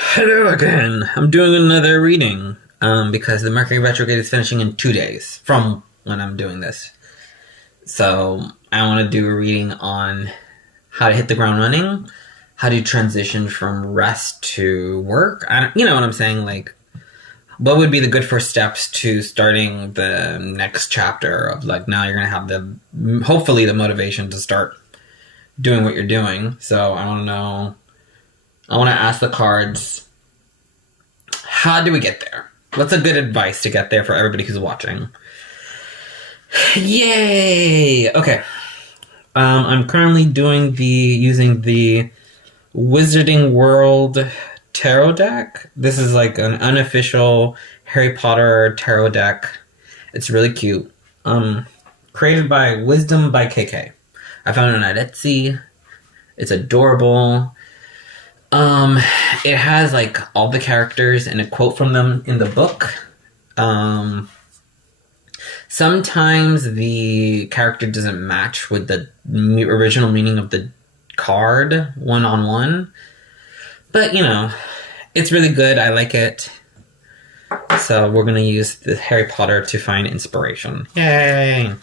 Hello again. I'm doing another reading because the Mercury retrograde is finishing in 2 days from when I'm doing this. So I want to do a reading on how to hit the ground running, how to transition from rest to work. You know what I'm saying? Like, what would be the good first steps to starting the next chapter of like now you're gonna have hopefully the motivation to start doing what you're doing. So I want to know. I want to ask the cards, how do we get there? What's a good advice to get there for everybody who's watching? Yay! Okay. I'm currently using the Wizarding World tarot deck. This is like an unofficial Harry Potter tarot deck. It's really cute. Created by Wisdom by KK. I found it on Etsy. It's adorable. It has like all the characters and a quote from them in the book. Sometimes the character doesn't match with the original meaning of the card one-on-one, but you know, it's really good. I like it. So we're gonna use the Harry Potter to find inspiration. Yay!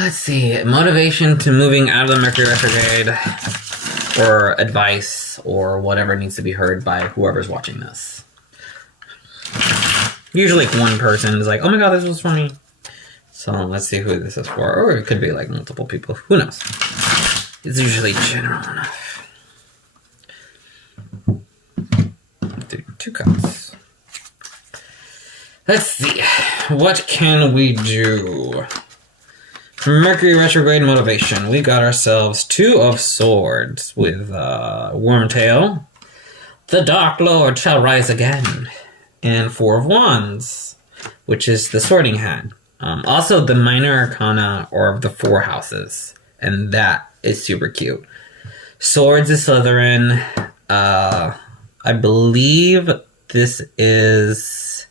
Let's see. Motivation to moving out of the Mercury retrograde, or advice, or whatever needs to be heard by whoever's watching this. Usually one person is like, oh my god, this was for me. So let's see who this is for. Or it could be like multiple people. Who knows? It's usually general enough. Do 2 cups. Let's see. What can we do? Mercury retrograde motivation. We got ourselves 2 of Swords with Wormtail. The Dark Lord shall rise again. And 4 of Wands, which is the Sorting Hat. Also the Minor Arcana or the 4 houses. And that is super cute. Swords is Slytherin. I believe this is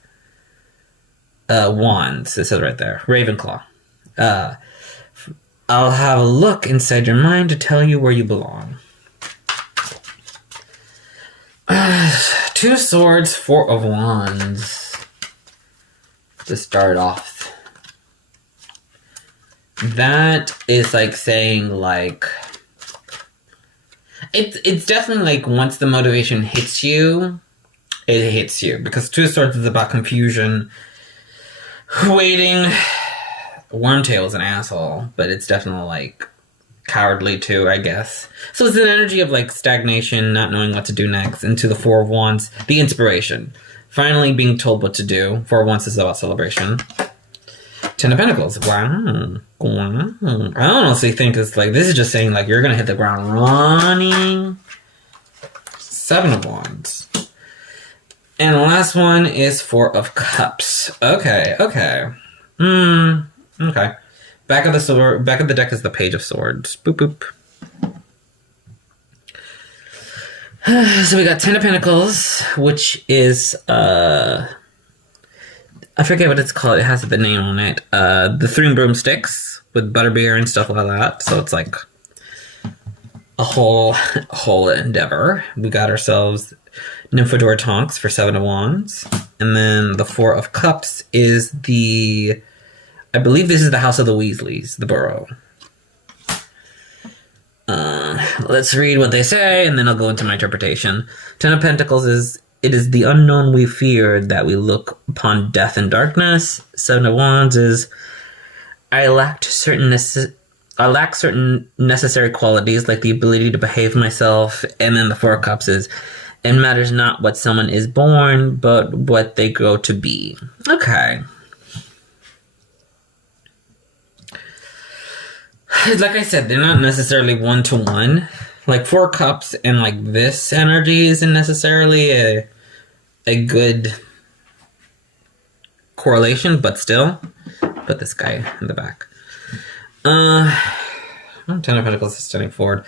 Wands. It says right there. Ravenclaw. I'll have a look inside your mind to tell you where you belong. 2 Swords, 4 of Wands. To start off. That is like saying like... It's definitely like once the motivation hits you, it hits you. Because 2 Swords is about confusion. Waiting... Wormtail is an asshole, but it's definitely like cowardly too, I guess. So it's an energy of like stagnation, not knowing what to do next. Into the 4 of Wands, the inspiration. Finally being told what to do. 4 of Wands is about celebration. 10 of Pentacles. Wow. I honestly think it's like, this is just saying like you're gonna hit the ground running. 7 of Wands. And the last one is 4 of Cups. Okay. Okay. Back of the deck is the Page of Swords. Boop boop. So we got 10 of Pentacles, which is I forget what it's called. It has the name on it. The 3 broomsticks with butterbeer and stuff like that. So it's like a whole endeavor. We got ourselves Nymphadora Tonks for 7 of Wands. And then the 4 of Cups is I believe this is the House of the Weasleys, the Burrow. Let's read what they say, and then I'll go into my interpretation. 10 of Pentacles is, it is the unknown we fear that we look upon death and darkness. 7 of Wands is, I lack certain necessary qualities, like the ability to behave myself. And then the 4 of Cups is, it matters not what someone is born, but what they grow to be. Okay. Like I said, they're not necessarily one-to-one. Like 4 cups and like this energy isn't necessarily a good correlation, but still. Put this guy in the back. 10 of Pentacles is standing forward.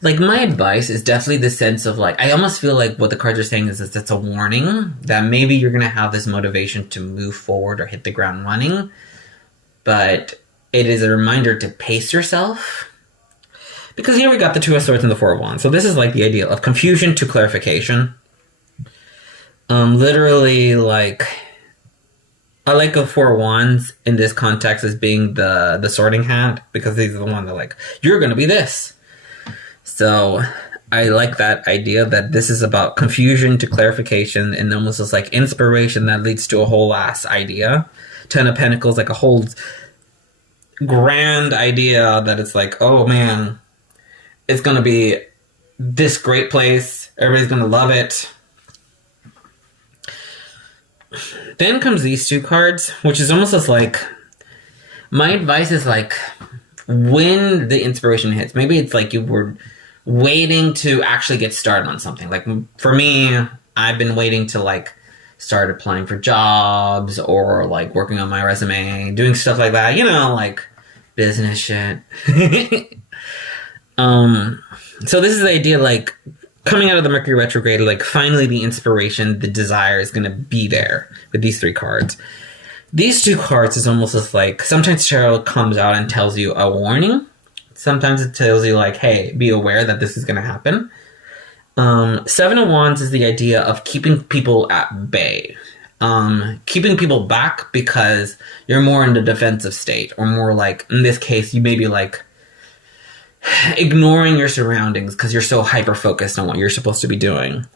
Like my advice is definitely the sense of like, I almost feel like what the cards are saying is that it's a warning that maybe you're going to have this motivation to move forward or hit the ground running. But it is a reminder to pace yourself. Because here we got the Two of Swords and the Four of Wands. So this is like the idea of confusion to clarification. Literally, like, I like the Four of Wands in this context as being the sorting hat, because these are the one that like, you're going to be this. So I like that idea that this is about confusion to clarification, and almost just like inspiration that leads to a whole ass idea. Ten of Pentacles, like a whole grand idea that it's like, oh man, it's going to be this great place. Everybody's going to love it. Then comes these two cards, which is almost just like, my advice is like, when the inspiration hits, maybe it's like you were waiting to actually get started on something. Like for me, I've been waiting to like start applying for jobs or like working on my resume, doing stuff like that, you know, like business shit. So this is the idea, like, coming out of the Mercury retrograde, like, finally the inspiration, the desire is going to be there with these three cards. These two cards is almost just like, sometimes tarot comes out and tells you a warning. Sometimes it tells you, like, hey, be aware that this is going to happen. Seven of Wands is the idea of keeping people at bay. Keeping people back because you're more in the defensive state. Or more like, in this case, you may be like, ignoring your surroundings because you're so hyper-focused on what you're supposed to be doing.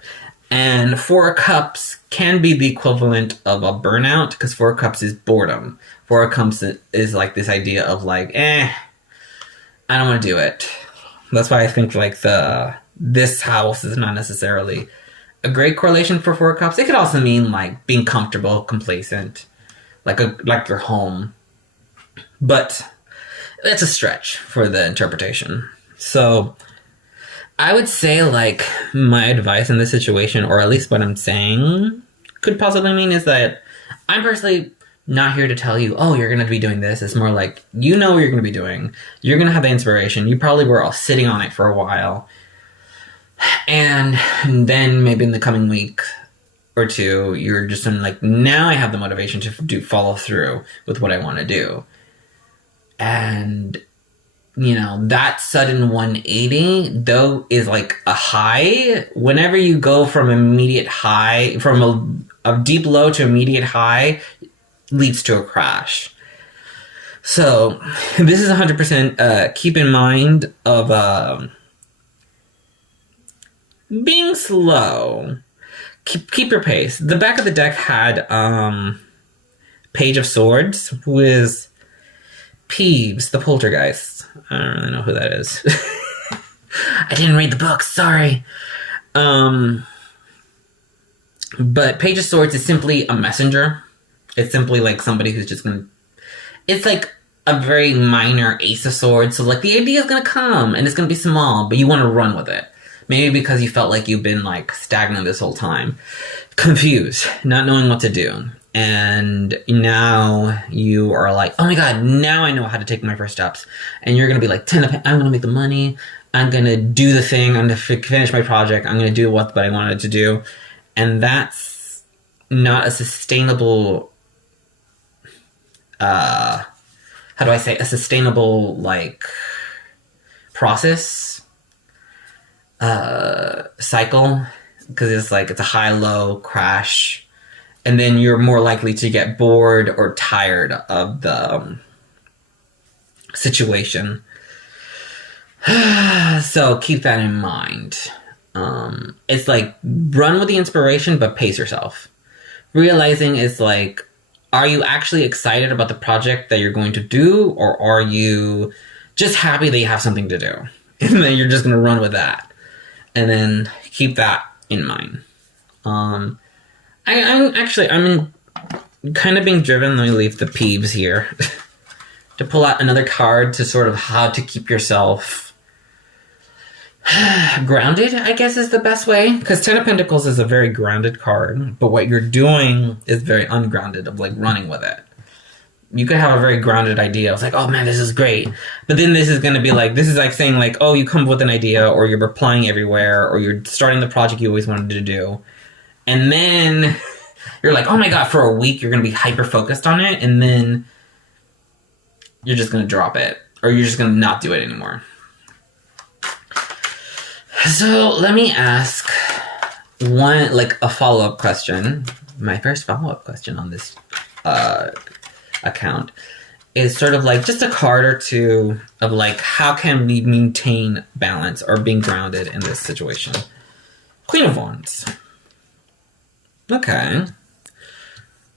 And Four of Cups can be the equivalent of a burnout, because Four of Cups is boredom. Four of Cups is like this idea of like, I don't want to do it. That's why I think like this house is not necessarily a great correlation for Four of Cups. It could also mean like being comfortable, complacent, like your home. But that's a stretch for the interpretation. So I would say like my advice in this situation, or at least what I'm saying could possibly mean, is that I'm personally not here to tell you, oh, you're going to be doing this. It's more like, you know what you're going to be doing. You're going to have the inspiration. You probably were all sitting on it for a while. And then maybe in the coming week or two, you're just in like, now I have the motivation to follow through with what I want to do. And, you know, that sudden 180, though, is like a high. Whenever you go from immediate high, from a deep low to immediate high, leads to a crash. So, this is 100% keep in mind of being slow. Keep your pace. The back of the deck had Page of Swords with Peeves, the poltergeist. I don't really know who that is. I didn't read the book, sorry. But Page of Swords is simply a messenger. It's simply like somebody who's just gonna... It's like a very minor Ace of Swords. So like the idea is gonna come and it's gonna be small, but you want to run with it. Maybe because you felt like you've been like stagnant this whole time. Confused, not knowing what to do. And now you are like, oh my God, now I know how to take my first steps. And you're going to be like, I'm going to make the money. I'm going to do the thing. I'm going to finish my project. I'm going to do what I wanted to do. And that's not a sustainable, how do I say, a sustainable, like, process, cycle. Because it's like, it's a high-low crash. And then you're more likely to get bored or tired of the situation. So keep that in mind. It's like, run with the inspiration, but pace yourself. Realizing it's like, are you actually excited about the project that you're going to do? Or are you just happy that you have something to do? And then you're just going to run with that. And then keep that in mind. I'm kind of being driven, let me leave the peeves here, to pull out another card to sort of how to keep yourself grounded, I guess is the best way. Because Ten of Pentacles is a very grounded card, but what you're doing is very ungrounded, of like running with it. You could have a very grounded idea. It's like, oh man, this is great. But then this is going to be like, this is like saying like, oh, you come up with an idea, or you're applying everywhere, or you're starting the project you always wanted to do. And then you're like, oh my God, for a week, you're going to be hyper-focused on it. And then you're just going to drop it, or you're just going to not do it anymore. So let me ask a follow-up question. My first follow-up question on this account is sort of like just a card or two of like, how can we maintain balance or being grounded in this situation? Queen of Wands. Okay.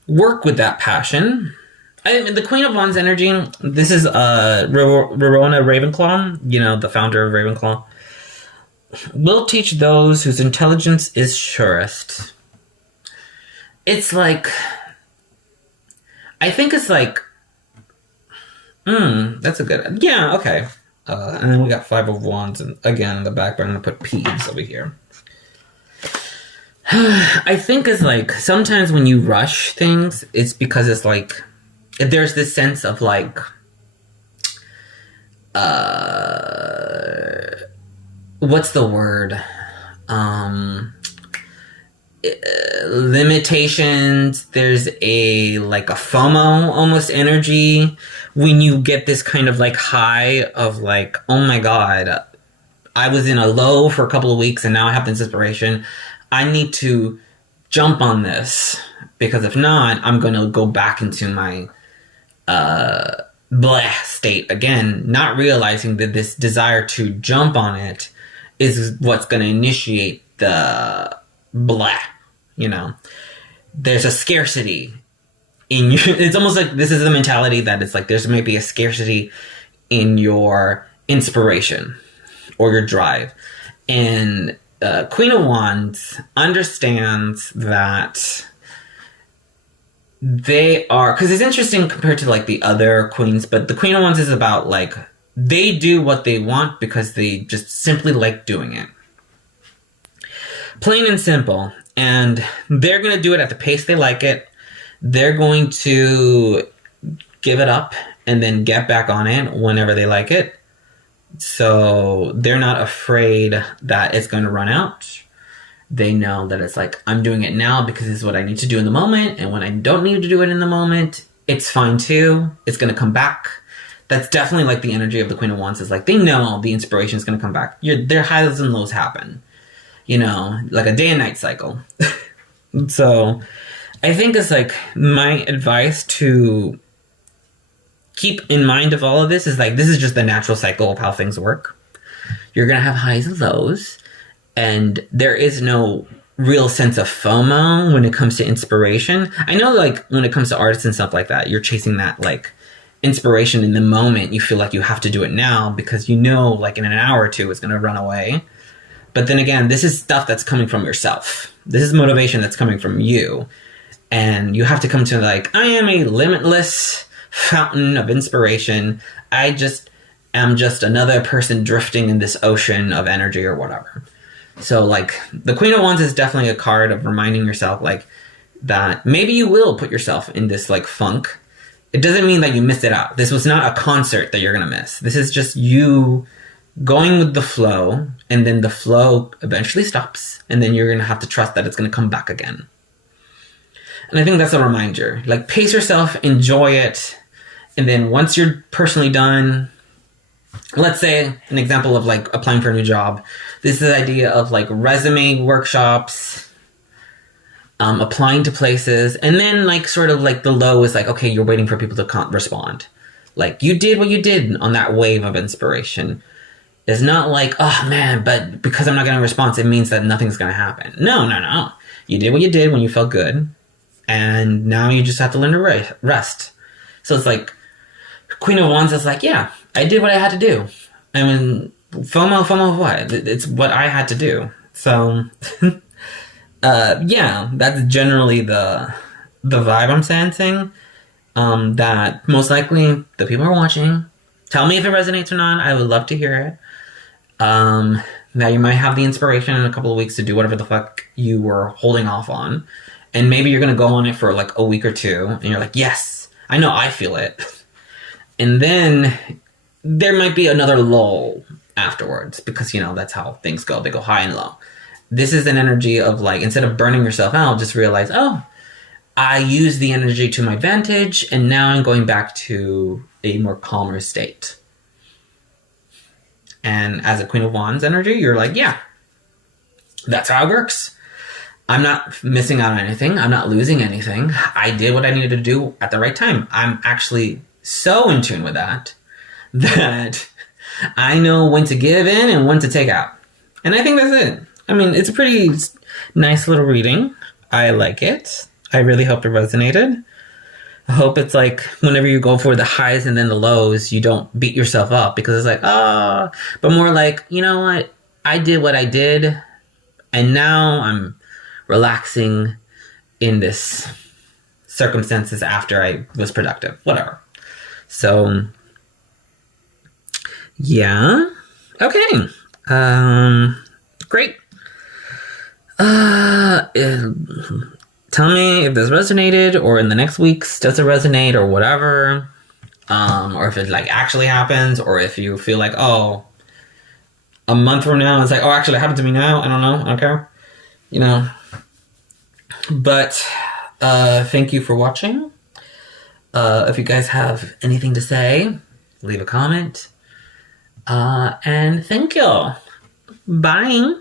Work with that passion. The Queen of Wands energy, this is Rorona Ravenclaw, the founder of Ravenclaw. Will teach those whose intelligence is surest. It's like, I think it's like, that's a good, yeah, okay. And then we got Five of Wands, and again in the back, but I'm going to put Peeves over here. I think it's like, sometimes when you rush things, it's because it's like, there's this sense of like, what's the word? Limitations. There's a FOMO almost energy when you get this kind of like high of like, oh my God, I was in a low for a couple of weeks and now I have this inspiration. I need to jump on this, because if not, I'm going to go back into my blah state again, not realizing that this desire to jump on it is what's going to initiate the blah, There's a scarcity in you. It's almost like this is the mentality that it's like there's maybe a scarcity in your inspiration or your drive. And Queen of Wands understands that they are, because it's interesting compared to like the other queens, but the Queen of Wands is about like, they do what they want because they just simply like doing it. Plain and simple. And they're going to do it at the pace they like it. They're going to give it up and then get back on it whenever they like it. So they're not afraid that it's going to run out. They know that it's like, I'm doing it now because this is what I need to do in the moment. And when I don't need to do it in the moment, it's fine too. It's going to come back. That's definitely like the energy of the Queen of Wands, is like, they know the inspiration is going to come back. Their highs and lows happen, like a day and night cycle. So I think it's like, my advice to keep in mind of all of this is like, this is just the natural cycle of how things work. You're going to have highs and lows, and there is no real sense of FOMO when it comes to inspiration. I know like when it comes to artists and stuff like that, you're chasing that like inspiration in the moment. You feel like you have to do it now because like in an hour or two it's going to run away. But then again, this is stuff that's coming from yourself. This is motivation that's coming from you. And you have to come to like, I am a limitless fountain of inspiration. I just am just another person drifting in this ocean of energy or whatever. So like the Queen of Wands is definitely a card of reminding yourself like that maybe you will put yourself in this like funk. It doesn't mean that you missed it out. This was not a concert that you're going to miss. This is just you going with the flow, and then the flow eventually stops, and then you're going to have to trust that it's going to come back again. And I think that's a reminder. Like, pace yourself, enjoy it, and then once you're personally done, let's say an example of like applying for a new job. This is the idea of like resume workshops, applying to places, and then like sort of like the low is like, okay, you're waiting for people to respond. Like, you did what you did on that wave of inspiration. It's not like, oh man, but because I'm not getting a response, it means that nothing's going to happen. No. You did what you did when you felt good, and now you just have to learn to rest. So it's like, Queen of Wands is like, yeah, I did what I had to do. I mean, FOMO what? It's what I had to do. So, yeah, that's generally the vibe I'm sensing. That most likely the people are watching. Tell me if it resonates or not. I would love to hear it. Now you might have the inspiration in a couple of weeks to do whatever the fuck you were holding off on. And maybe you're going to go on it for like a week or two. And you're like, yes, I know I feel it. And then there might be another lull afterwards, because, that's how things go. They go high and low. This is an energy of like, instead of burning yourself out, just realize, oh, I use the energy to my advantage, and now I'm going back to a more calmer state. And as a Queen of Wands energy, you're like, yeah, that's how it works. I'm not missing out on anything. I'm not losing anything. I did what I needed to do at the right time. I'm actually so in tune with that I know when to give in and when to take out. And I think that's it. I mean, it's a pretty nice little reading. I like it. I really hope it resonated. I hope it's like whenever you go for the highs and then the lows, you don't beat yourself up because it's like, but more like, you know what? I did what I did, and now I'm relaxing in this circumstances after I was productive, whatever. So, yeah. Okay. Great. Tell me if this resonated, or in the next weeks, does it resonate, or whatever. Or if it like actually happens, or if you feel like, oh, a month from now, it's like, oh, actually it happened to me now. I don't know. I don't care. You know. But thank you for watching. If you guys have anything to say, leave a comment. And thank you. Bye.